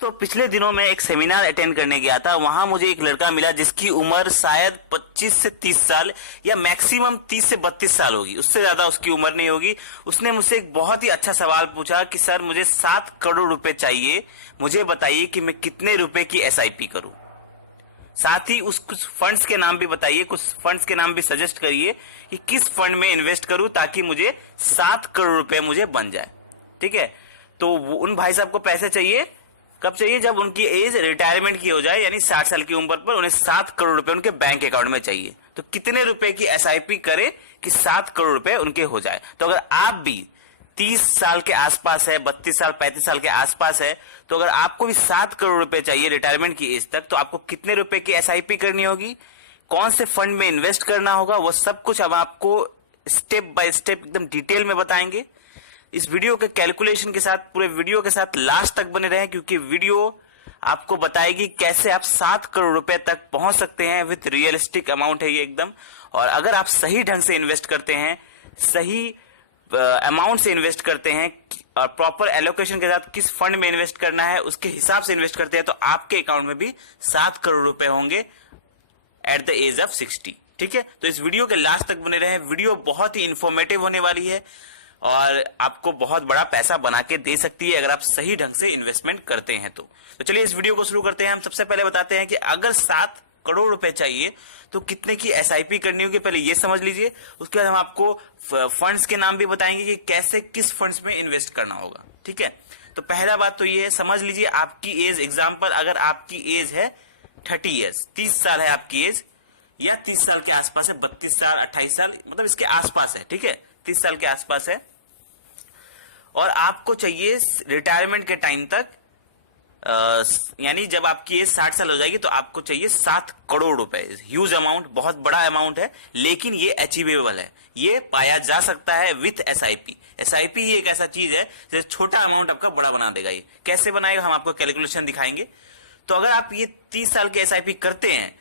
तो पिछले दिनों मैं एक सेमिनार अटेंड करने गया था। वहां मुझे एक लड़का मिला जिसकी उम्र शायद 25 से 30 साल या मैक्सिमम 30 से 32 साल होगी, उससे ज्यादा उसकी उम्र नहीं होगी। उसने मुझसे एक बहुत ही अच्छा सवाल पूछा कि सर मुझे 7 करोड़ रुपए चाहिए, मुझे बताइए कि मैं कितने रुपए की एसआईपी करूं। साथ ही उस कुछ फंड्स के नाम भी बताइए, कुछ फंड्स के नाम भी सजेस्ट करिए कि किस फंड में इन्वेस्ट करूं ताकि मुझे 7 करोड़ रुपए मुझे बन जाए। ठीक है, तो उन भाई साहब को पैसे चाहिए, कब चाहिए? जब उनकी एज रिटायरमेंट की हो जाए, यानी 60 साल की उम्र पर उन्हें 7 करोड़ रुपए उनके बैंक अकाउंट में चाहिए। तो कितने रुपए की एसआईपी करे कि 7 करोड़ रुपए उनके हो जाए? तो अगर आप भी 30 साल के आसपास है, 32 साल 35 साल के आसपास है, तो अगर आपको भी 7 करोड़ रुपए चाहिए रिटायरमेंट की एज तक, तो आपको कितने रुपए की एसआईपी करनी होगी, कौन से फंड में इन्वेस्ट करना होगा, वो सब कुछ अब आपको स्टेप बाय स्टेप एकदम डिटेल में बताएंगे। इस वीडियो के कैलकुलेशन के साथ, पूरे वीडियो के साथ लास्ट तक बने रहें, क्योंकि वीडियो आपको बताएगी कैसे आप 7 करोड़ रुपए तक पहुंच सकते हैं। विथ रियलिस्टिक अमाउंट है ये एकदम। और अगर आप सही ढंग से इन्वेस्ट करते हैं, सही अमाउंट से इन्वेस्ट करते हैं और प्रॉपर एलोकेशन के साथ किस फंड में इन्वेस्ट करना है उसके हिसाब से इन्वेस्ट करते हैं, तो आपके अकाउंट में भी 7 करोड़ रुपए होंगे एट द एज ऑफ 60। ठीक है, तो इस वीडियो के लास्ट तक बने रहें। वीडियो बहुत ही इंफॉर्मेटिव होने वाली है और आपको बहुत बड़ा पैसा बना के दे सकती है अगर आप सही ढंग से इन्वेस्टमेंट करते हैं तो चलिए इस वीडियो को शुरू करते हैं। हम सबसे पहले बताते हैं कि अगर 7 करोड़ रुपए चाहिए तो कितने की एसआईपी करनी होगी, पहले ये समझ लीजिए। उसके बाद हम आपको फंड्स के नाम भी बताएंगे कि कैसे किस फंड्स में इन्वेस्ट करना होगा। ठीक है, तो पहला बात तो ये है, समझ लीजिए आपकी एज, एग्जाम्पल अगर आपकी एज है 30 ईयर्स, 30 साल है आपकी एज, या 30 साल के आसपास है, 32 साल 28 साल, मतलब इसके आसपास है। ठीक है, 30 साल के आसपास है और आपको चाहिए रिटायरमेंट के टाइम तक, यानी जब आपकी एज 60 साल हो जाएगी तो आपको चाहिए 7 करोड़ रुपए। ह्यूज अमाउंट, बहुत बड़ा अमाउंट है, लेकिन ये अचीवेबल है, ये पाया जा सकता है विथ एसआईपी। एसआईपी ही एक ऐसा चीज है जो छोटा अमाउंट आपका बड़ा बना देगा। ये कैसे बनाएगा हम आपको कैलकुलेशन दिखाएंगे। तो अगर आप ये 30 साल के एसआईपी करते हैं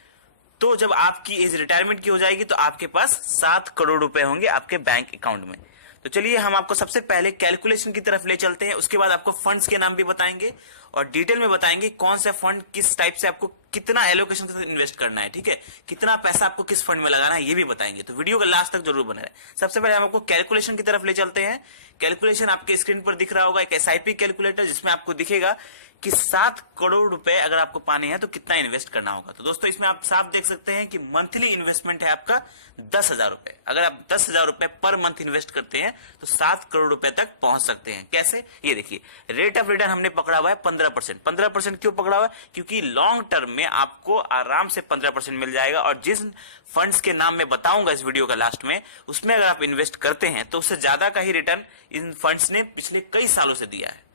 तो जब आपकी एज रिटायरमेंट की हो जाएगी तो आपके पास 7 करोड़ रुपए होंगे आपके बैंक अकाउंट में। तो चलिए हम आपको सबसे पहले कैलकुलेशन की तरफ ले चलते हैं, उसके बाद आपको फंड्स के नाम भी बताएंगे और डिटेल में बताएंगे कौन सा फंड किस टाइप से आपको कितना एलोकेशन के साथ इन्वेस्ट करना है। ठीक है, कितना पैसा आपको किस फंड में लगाना है ये भी बताएंगे, तो वीडियो का लास्ट तक जरूर बने रहे। सबसे पहले हम आपको कैलकुलेशन की तरफ ले चलते हैं। कैलकुलेशन आपके स्क्रीन पर दिख रहा होगा, एक एसआईपी कैलकुलेटर, जिसमें आपको दिखेगा कि 7 करोड़ रुपए अगर आपको पाने हैं तो कितना इन्वेस्ट करना होगा। तो दोस्तों इसमें आप साफ देख सकते हैं कि मंथली इन्वेस्टमेंट है आपका 10,000 रुपए। अगर आप 10,000 रुपए पर मंथ इन्वेस्ट करते हैं तो 7 करोड़ रुपए तक पहुंच सकते हैं। कैसे? ये देखिए, रेट ऑफ रिटर्न हमने पकड़ा हुआ है 15%। 15% क्यों पकड़ा हुआ है? क्योंकि लॉन्ग टर्म में आपको आराम से 15% मिल जाएगा और जिस फंड्स के नाम मैं बताऊंगा इस वीडियो का लास्ट में, उसमें अगर आप इन्वेस्ट करते हैं तो उससे ज्यादा का ही रिटर्न इन फंड्स ने पिछले कई सालों से दिया है।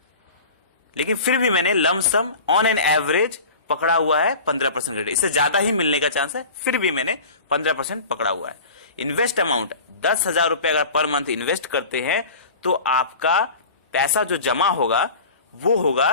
लेकिन फिर भी मैंने लमसम ऑन एन एवरेज पकड़ा हुआ है 15% रेट, इससे ज्यादा ही मिलने का चांस है, फिर भी मैंने 15% पकड़ा हुआ है। इन्वेस्ट अमाउंट 10,000 रुपए अगर पर मंथ इन्वेस्ट करते हैं तो आपका पैसा जो जमा होगा वो होगा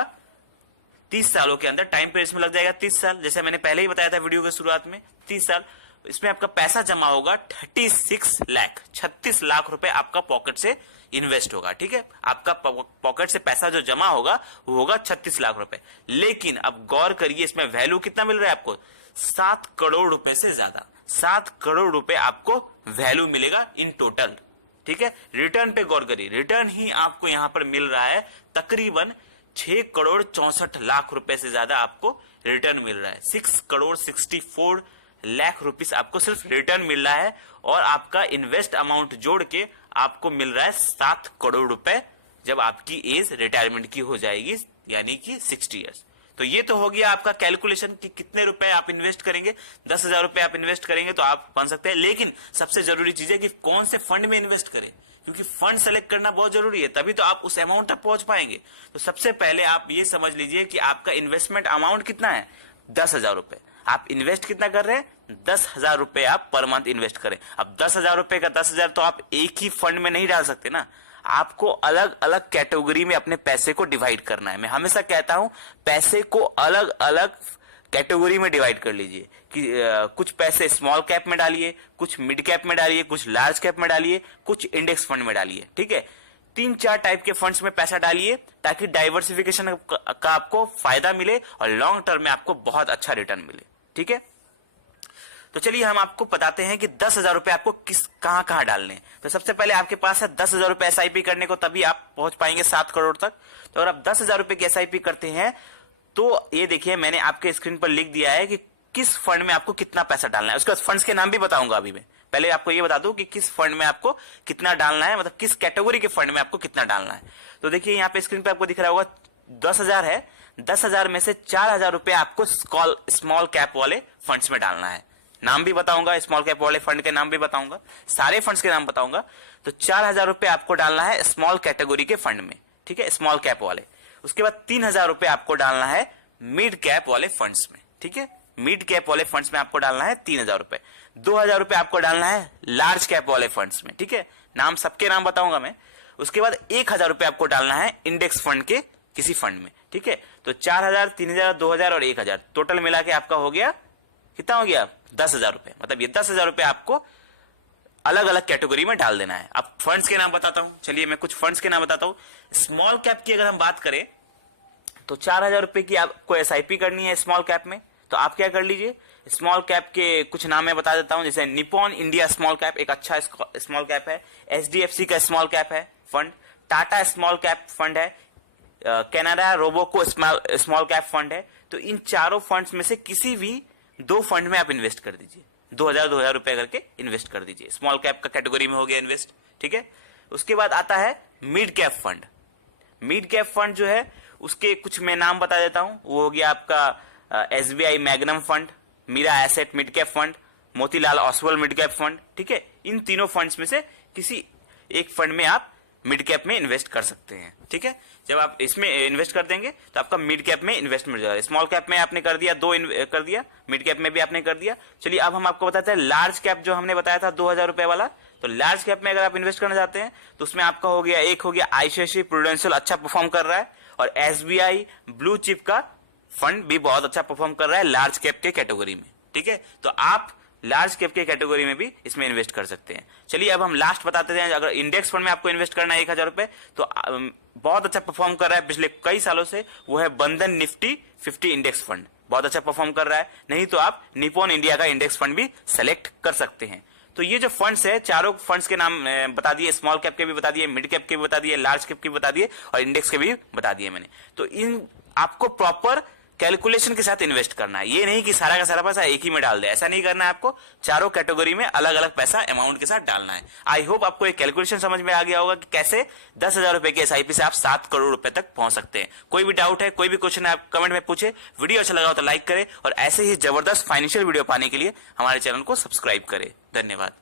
30 सालों के अंदर। टाइम पीरियड में लग जाएगा 30 साल, जैसे मैंने पहले ही बताया था वीडियो के शुरुआत में, 30 साल। इसमें आपका पैसा जमा होगा 36 लाख रुपए आपका पॉकेट से इन्वेस्ट होगा। ठीक है, आपका पॉकेट से पैसा जो जमा होगा वो होगा 36 लाख रुपए। लेकिन अब गौर करिए, इसमें वैल्यू कितना मिल रहा है आपको? 7 करोड़ रुपए से ज्यादा, 7 करोड़ रुपए आपको वैल्यू मिलेगा इन टोटल। ठीक है, रिटर्न पे गौर करिए, रिटर्न ही आपको यहां पर मिल रहा है तकरीबन 6 करोड़ 64 लाख रुपए से ज्यादा आपको रिटर्न मिल रहा है। 6 करोड़ 64 लाख रुपीस आपको सिर्फ रिटर्न मिल रहा है और आपका इन्वेस्ट अमाउंट जोड़ के आपको मिल रहा है 7 करोड़ रुपए जब आपकी एज रिटायरमेंट की हो जाएगी, यानी कि 60 ईयर्स। तो ये तो हो गया आपका कैलकुलेशन कि कितने रुपए आप इन्वेस्ट करेंगे। 10,000 रुपए आप इन्वेस्ट करेंगे तो आप बन सकते हैं। लेकिन सबसे जरूरी चीज है कि कौन से फंड में इन्वेस्ट करें, क्योंकि फंड सेलेक्ट करना बहुत जरूरी है, तभी तो आप उस अमाउंट तक पहुंच पाएंगे। तो सबसे पहले आप ये समझ लीजिए कि आपका इन्वेस्टमेंट अमाउंट कितना है, 10,000 रुपए। आप इन्वेस्ट कितना कर रहे हैं? 10,000 रुपए आप पर मंथ इन्वेस्ट करें। अब 10,000 रुपए का 10,000 तो आप एक ही फंड में नहीं डाल सकते ना, आपको अलग अलग कैटेगरी में अपने पैसे को डिवाइड करना है। मैं हमेशा कहता हूं पैसे को अलग अलग कैटेगरी में डिवाइड कर लीजिए कि कुछ पैसे स्मॉल कैप में डालिए, कुछ मिड कैप में डालिए, कुछ लार्ज कैप में डालिए, कुछ इंडेक्स फंड में डालिए। ठीक है, 3-4 टाइप के फंड्स में पैसा डालिए ताकि डाइवर्सिफिकेशन का आपको फायदा मिले और लॉन्ग टर्म में आपको बहुत अच्छा रिटर्न मिले। ठीक है, तो चलिए हम आपको बताते हैं कि 10,000 रुपए आपको कहां कहां डालने हैं। तो सबसे पहले आपके पास है 10,000 रुपए SIP करने को, तभी आप पहुंच पाएंगे 7 करोड़ तक। तो अगर आप 10,000 रुपए की SIP करते हैं तो ये देखिए मैंने आपके स्क्रीन पर लिख दिया है कि किस फंड में आपको कितना पैसा डालना है। उसके बाद फंड्स के नाम भी बताऊंगा अभी मैं, पहले आपको ये बता दूं कि किस फंड में आपको कितना डालना है, मतलब किस कैटेगरी के फंड में आपको कितना डालना है। तो देखिए यहाँ पे स्क्रीन पे आपको दिख रहा होगा 10,000 है, 10,000 में से 4,000 रुपए आपको स्मॉल कैप वाले फंड्स में डालना है। नाम भी बताऊंगा, स्मॉल कैप वाले फंड के नाम भी बताऊंगा, सारे फंड्स के नाम बताऊंगा। तो 4,000 रुपए आपको डालना है स्मॉल कैटेगरी के फंड में, ठीक है, स्मॉल कैप वाले। उसके बाद 3,000 रुपए आपको डालना है मिड कैप वाले फंड्स में, ठीक है, मिड कैप वाले फंड्स में आपको डालना है 3,000 रुपए। 2,000 रुपए आपको डालना है लार्ज कैप वाले फंड्स में, ठीक है, नाम सबके नाम बताऊंगा मैं। उसके बाद 1,000 रुपए आपको डालना है इंडेक्स फंड के किसी फंड में, ठीक है। तो 4,000, 3,000, 2,000 और 1,000 टोटल मिला के आपका हो गया, कितना हो गया, 10,000 रुपए। मतलब ये 10,000 रुपए आपको अलग अलग कैटेगरी में डाल देना है। अब फंड्स के नाम बताता हूं, चलिए मैं कुछ फंड्स के नाम बताता हूं। स्मॉल कैप की अगर हम बात करें तो 4,000 रुपए की आपको SIP करनी है स्मॉल कैप में। तो आप क्या कर लीजिए, स्मॉल कैप के कुछ नाम मैं बता देता हूं, जैसे निपॉन इंडिया स्मॉल कैप एक अच्छा स्मॉल कैप है, HDFC का स्मॉल कैप है fund, Tata small cap fund है, कैनाडा रोबोको स्मॉल कैप फंड है। तो इन चारों फंड्स में से किसी भी 2 फंड में आप इन्वेस्ट कर दीजिए, 2,000 रुपए करके इन्वेस्ट कर दीजिए। स्मॉल कैप का कैटेगरी में हो गया इन्वेस्ट, ठीक है। उसके बाद आता है mid cap fund. Mid cap fund जो है उसके कुछ मैं नाम बता देता हूं, वो हो गया आपका SBI magnum fund, Mirae asset mid cap fund, Motilal Oswal mid cap fund, ठीक है। इन तीनों फंड्स में से किसी एक फंड में आप मिड कैप में इन्वेस्ट कर सकते हैं, ठीक है। जब आप इसमें इन्वेस्ट कर देंगे तो आपका मिड कैप में इन्वेस्टमेंट जाएगा। स्मॉल कैप में आपने कर दिया, 2 कर दिया, मिड कैप में भी आपने कर दिया। चलिए अब हम आपको बताते हैं लार्ज कैप जो हमने बताया था 2,000 रुपए वाला। तो लार्ज कैप में अगर आप इन्वेस्ट करना चाहते हैं तो उसमें आपका हो गया, एक हो गया ICICI प्रूडेंशियल अच्छा परफॉर्म कर रहा है, और SBI ब्लू चिप का फंड भी बहुत अच्छा परफॉर्म कर रहा है लार्ज कैप के कैटेगरी में, ठीक है। तो आप लार्ज कैप के कैटेगरी में भी इसमें इन्वेस्ट कर सकते हैं। चलिए अब हम लास्ट बताते हैं, अगर इंडेक्स फंड में आपको इन्वेस्ट करना है 1,000 रुपए, तो बहुत अच्छा परफॉर्म कर रहा है पिछले कई सालों से, वो है बंधन निफ्टी 50 इंडेक्स फंड, बहुत अच्छा परफॉर्म कर रहा है। नहीं तो आप निपॉन इंडिया का इंडेक्स फंड भी सेलेक्ट कर सकते हैं। तो ये जो फंड्स है, चारों फंड्स के नाम बता दिए, स्मॉल कैप के भी बता दिए, मिड कैप के भी बता दिए, लार्ज कैप के भी बता दिए और इंडेक्स के भी बता दिए मैंने। तो इन आपको प्रॉपर कैलकुलेशन के साथ इन्वेस्ट करना है, ये नहीं कि सारा का सारा पैसा एक ही में डाल दे, ऐसा नहीं करना है। आपको चारों कैटेगरी में अलग अलग पैसा अमाउंट के साथ डालना है। आई होप आपको एक कैलकुलेशन समझ में आ गया होगा कि कैसे 10,000 रुपए के SIP से आप 7 करोड़ रुपए तक पहुंच सकते हैं। कोई भी डाउट है, कोई भी क्वेश्चन है, आप कमेंट में पूछे। वीडियो अच्छा लगा हो तो लाइक करें और ऐसे ही जबरदस्त फाइनेंशियल वीडियो पाने के लिए हमारे चैनल को सब्सक्राइब करें। धन्यवाद।